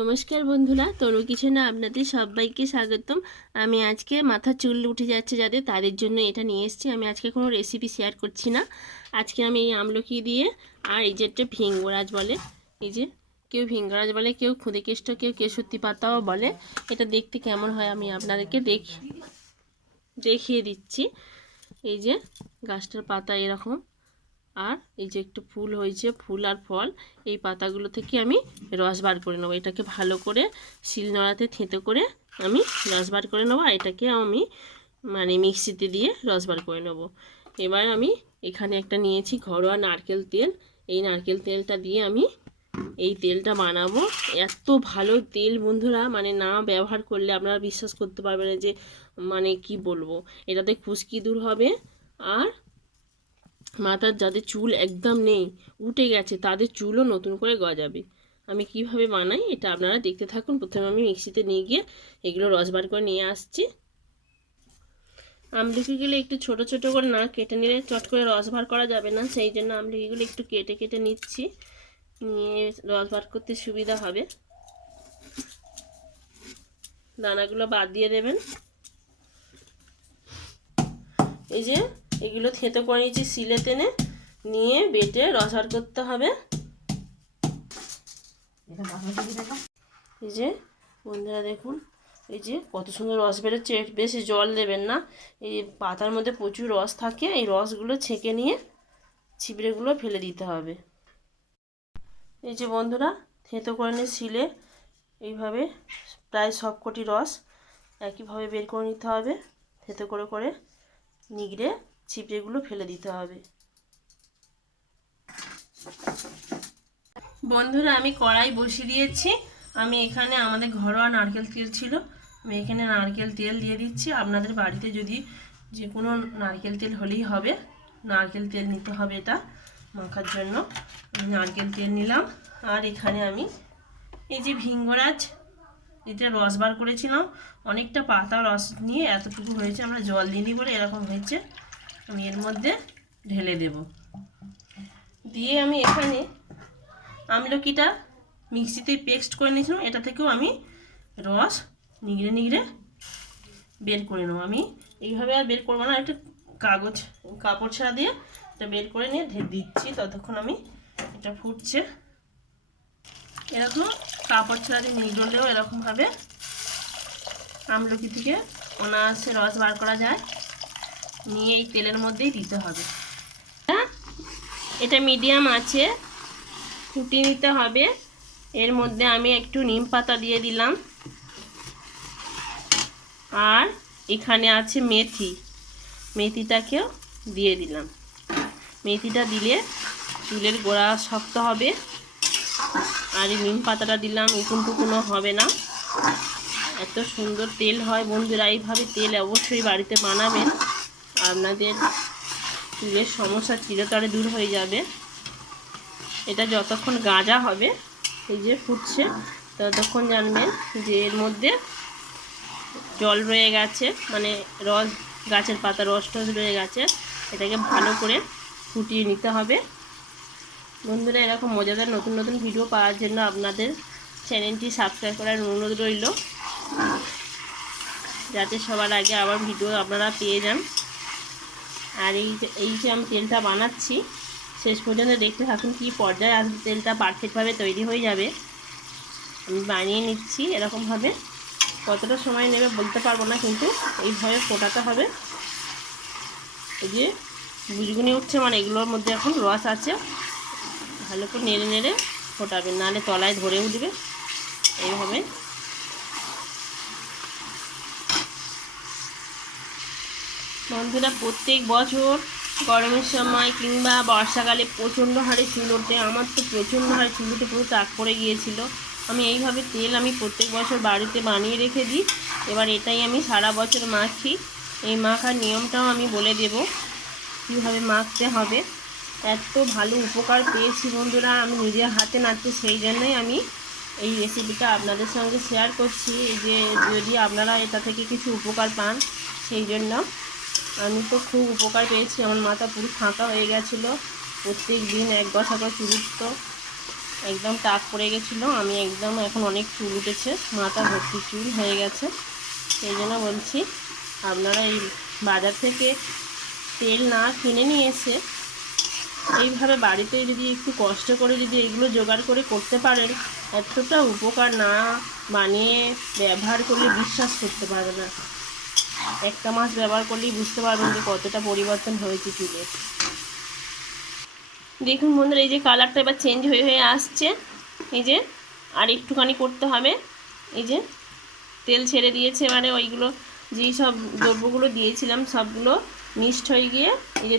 নমস্কার বন্ধুরা, তনু কিচেনে আপনাদের সবাইকে স্বাগতম। আমি আজকে মাথার চুল উঠে যাচ্ছে যাদের, তাদের জন্য এটা নিয়ে এসেছি। আমি আজকে কোনো রেসিপি শেয়ার করছি না। আজকে আমি এই আমলকি দিয়ে, আর এই যে একটা ভিঙ্গরাজ বলে, এই যে কেউ ভিঙ্গরাজ বলে, কেউ খুদেকেষ্ট, কেউ কেশরী পাতাও বলে। এটা দেখতে কেমন হয় আমি আপনাদেরকে দেখিয়ে দিচ্ছি। এই যে গাছটার পাতা এরকম, আর এই যে একটু ফুল হয়েছে, ফুল আর ফল। এই পাতাগুলো থেকে আমি রস বার করে নেবো। এটাকে ভালো করে শিলনোড়াতে থেঁতো করে আমি রস বার করে নেবো। আর এটাকে আমি মিক্সিতে দিয়ে রস বার করে নেবো। এবার আমি এখানে একটা নিয়েছি ঘরোয়া নারকেল তেল। এই নারকেল তেলটা দিয়ে আমি এই তেলটা বানাবো। এত ভালো তেল বন্ধুরা, না ব্যবহার করলে আপনারা বিশ্বাস করতে পারবেন না যে কি বলবো। এটাতে খুশকি দূর হবে, আর মাথার যাদের চুল একদম নেই, উঠে গেছে, তাদের চুলও নতুন করে গজাবে। আমি কিভাবে বানাই এটা আপনারা দেখতে থাকুন। প্রথমে আমি মিক্সিতে নিয়ে গিয়ে এগুলো রস বার করে নিয়ে আসছি। আমলকিগুলো একটু ছোট ছোট করে না কেটে নিলে চট করে রস বার করা যাবে না, সেই জন্য আমলকিগুলো একটু কেটে কেটে নিচ্ছি, নিয়ে রস বার করতে সুবিধা হবে। দানাগুলো বাদ দিয়ে দেবেন। এই যে এগুলো থেঁতো করে নিয়েছি শিলে টেনে, নিয়ে বেটে রস বার করতে হবে। এই যে বন্ধুরা দেখুন, এই যে কত সুন্দর রস বেরোচ্ছে। বেশি জল দেবেন না, এই পাতার মধ্যে প্রচুর রস থাকে। এই রসগুলো ছেঁকে নিয়ে ছিবড়েগুলো ফেলে দিতে হবে। এই যে বন্ধুরা, থেঁতো করে নিয়ে শিলে এইভাবে প্রায় সবকটি রস একইভাবে বের করে নিতে হবে। থেঁতো করে করে নিগড়ে ছিবড়েগুলো ফেলে দিতে হবে। বন্ধুরা, আমি কড়াই বসিয়ে দিয়েছি। আমি এখানে আমাদের ঘরোয়া নারকেল তেল ছিল, আমি এখানে নারকেল তেল দিয়ে দিচ্ছি। আপনাদের বাড়িতে যদি যে কোনো নারকেল তেল হলেই হবে, নারকেল তেল নিতে হবে এটা মাখার জন্য। আমি নারকেল তেল নিলাম। আর এখানে আমি এই যে ভিঙ্গরাজ, এটা রস বার করেছিলাম, অনেকটা পাতা রস নিয়ে এতটুকু হয়েছে, আমরা জল দিইনি বলে এরকম হয়েছে। আমি এর মধ্যে ঢেলে দেব। দিয়ে আমি এখানে আমলকিটা মিক্সিতে পেস্ট করে নিয়েছিলাম, এটা থেকেও আমি রস নিগড়ে নিগড়ে বের করে নেবো। আমি এইভাবে আর বের করবো না, একটা কাপড় ছাড়া দিয়ে এটা বের করে নিয়ে দিচ্ছি। ততক্ষণ আমি এটা ফুটছে। এরকম কাপড় ছাড়া দিয়ে নিগড়লেও এরকমভাবে আমলকি থেকে অনায়াসে রস বার করা যায়। নিয়ে এই তেলের মধ্যেই দিতে হবে। এটা মিডিয়াম আছে ফুটিয়ে নিতে হবে। এর মধ্যে আমি একটু নিম পাতা দিয়ে দিলাম, আর এখানে আছে মেথিটাকেও দিয়ে দিলাম। মেথিটা দিলে চুলের গোড়া শক্ত হবে। আর এই নিম পাতাটা দিলাম, টুকুনো হবে না। এত সুন্দর তেল হয় বন্ধুরা, এইভাবে তেল অবশ্যই বাড়িতে বানাবেন, আপনাদের চুলের সমস্যা চিরতরে দূর হয়ে যাবে। এটা যতক্ষণ গাজা হবে, এই যে ফুটছে, ততক্ষণ জানবেন যে এর মধ্যে জল রয়ে গেছে, রস, গাছের পাতা রস টস রয়ে গেছে। এটাকে ভালো করে ফুটিয়ে নিতে হবে। বন্ধুরা, এরকম মজাদার নতুন নতুন ভিডিও পাওয়ার জন্য আপনাদের চ্যানেলটি সাবস্ক্রাইব করার অনুরোধ রইল, যাতে সবার আগে আবার ভিডিও আপনারা পেয়ে যান। আর এই যে আমি তেলটা বানাচ্ছি, শেষ পর্যন্ত দেখতে থাকুন কি পর্যায়ে আসলে তেলটা পারফেক্টভাবে তৈরি হয়ে যাবে। আমি বানিয়ে নিচ্ছি এরকমভাবে। কতটা সময় নেবে বলতে পারবো না, কিন্তু এইভাবে ফোটাতে হবে। এই যে বুজগুনি উঠছে, এগুলোর মধ্যে এখন রস আছে। ভালো করে নেড়ে নেড়ে ফোটাবেন, নাহলে তলায় ধরে উঠবে। এইভাবে বন্ধুরা, প্রত্যেক বছর গরমের সময় কিংবা বর্ষাকালে প্রচণ্ড হারে চুল ওঠে। আমার তো প্রচণ্ড হারে চুল উঠে পুরো টাক পড়ে গিয়েছিল। আমি এইভাবে তেল আমি প্রত্যেক বছর বাড়িতে বানিয়ে রেখে দিই। এবার এটাই আমি সারা বছর মাখি। এই মাখার নিয়মটাও আমি বলে দেব কীভাবে মাখতে হবে। এত ভালো উপকার পেয়েছি বন্ধুরা, আমি নিজের হাতে নাড়ছি, সেই জন্যই আমি এই রেসিপিটা আপনাদের সঙ্গে শেয়ার করছি, যে যদি আপনারা এটা থেকে কিছু উপকার পান। সেই জন্য আমি তো খুব উপকার পেয়েছি। আমার মাথা পুরো ফাঁকা হয়ে গেছিলো, প্রত্যেক দিন এক গছা করে চুল উঠতো। একদম টাক পড়ে গেছিলো, আমি একদম এখন অনেক চুল উঠেছে, মাথা ভর্তি চুল হয়ে গেছে। সেই জন্য বলছি আপনারা এই বাজার থেকে তেল না কিনে নিয়ে এসে এইভাবে বাড়িতে যদি একটু কষ্ট করে যদি এগুলো জোগাড় করে করতে পারেন, এতটা উপকার না বানিয়ে ব্যবহার করলে বিশ্বাস করতে পারবে না। একটা মাস ব্যবহার করলেই বুঝতে পারবেন যে কতটা পরিবর্তন হয়েছে চুলের। দেখুন বন্ধুরা, এই যে কালারটা এবার চেঞ্জ হয়ে হয়ে আসছে। এই যে আর একটুখানি করতে হবে। এই যে তেল ছেড়ে দিয়েছে, এবারে ওইগুলো যেই সব দ্রব্যগুলো দিয়েছিলাম সবগুলো মিক্সড হয়ে গিয়ে এই যে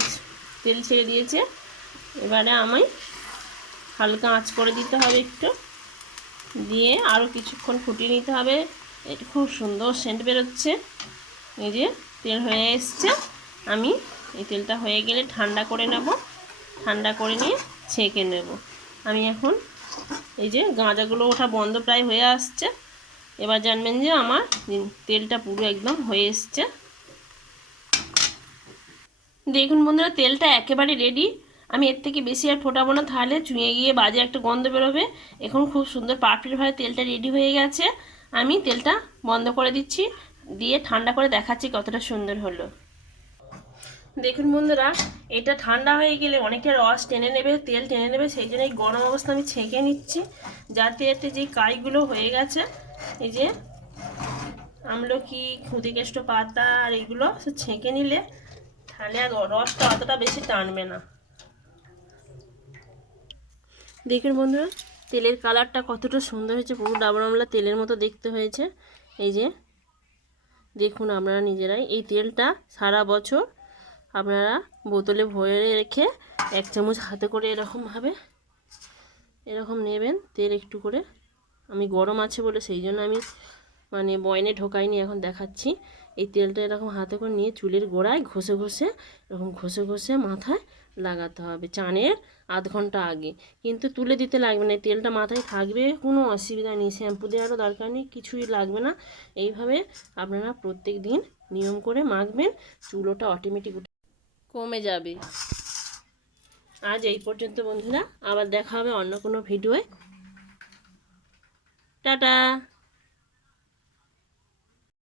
তেল ছেড়ে দিয়েছে। এবারে আমি হালকা আঁচ করে দিতে হবে একটু, দিয়ে আরও কিছুক্ষণ ফুটিয়ে নিতে হবে। এটা খুব সুন্দর সেন্ট বেরোচ্ছে। এই যে তেল হয়ে এসছে, আমি এই তেলটা হয়ে গেলে ঠান্ডা করে নেব, ঠান্ডা করে নিয়ে ছেঁকে নেব। আমি এখন এই যে গাঁজাগুলো ওঠা বন্ধ প্রায় হয়ে আসছে, এবার জানবেন যে আমার তেলটা পুরো একদম হয়ে এসছে। দেখুন বন্ধুরা, তেলটা একেবারে রেডি। আমি এর থেকে বেশি আর ফোটাবো না, তাহলে চুঁয়ে গিয়ে বাজে একটা গন্ধ বেরোবে। এখন খুব সুন্দর পারফেক্টভাবে তেলটা রেডি হয়ে গেছে। আমি তেলটা বন্ধ করে দিচ্ছি, দিয়ে ঠান্ডা করে দেখাচ্ছি কতটা সুন্দর হলো। দেখুন বন্ধুরা, এটা ঠান্ডা হয়ে গেলে অনেকটা রস টেনে নেবে, তেল টেনে নেবে, সেই জন্য এই গরম অবস্থা আমি ছেঁকে নিচ্ছি, যাতে এতে যে কাইগুলো হয়ে গেছে, এই যে আমলকি, ক্ষুদিকেষ্ট পাতা আর এইগুলো সে ছেঁকে নিলে তাহলে আর রসটা অতটা বেশি টানবে না। দেখুন বন্ধুরা, তেলের কালারটা কতটা সুন্দর হয়েছে, পুরো ডাবর আমলা তেলের মতো দেখতে হয়েছে। এই যে দেখুন আপনারা নিজেরাই, এই তেলটা সারা বছর আপনারা বোতলে ভরে রেখে 1 চামচ হাতে করে এরকম নেবেন তেল একটু করে। আমি গরম আছে বলে সেই জন্য আমি বয়নে ঢোকাইনি, এখন দেখাচ্ছি। এই তেলটা এরকম হাতে করে নিয়ে চুলের গোড়ায় ঘষে ঘষে এরকম ঘষে ঘষে মাথায় লাগাতে হবে চানের আধ ঘন্টা আগে, কিন্তু তুলে দিতে লাগবে না, এই তেলটা মাথায় থাকবে, কোনো অসুবিধা নেই, শ্যাম্পু দেওয়ারও দরকার নেই, কিছুই লাগবে না। এইভাবে আপনারা প্রত্যেক দিন নিয়ম করে মাখবেন, চুলটা অটোমেটিক কমে যাবে। আজ এই পর্যন্ত বন্ধুরা, আবার দেখা হবে অন্য কোনো ভিডিওয়। টাটা।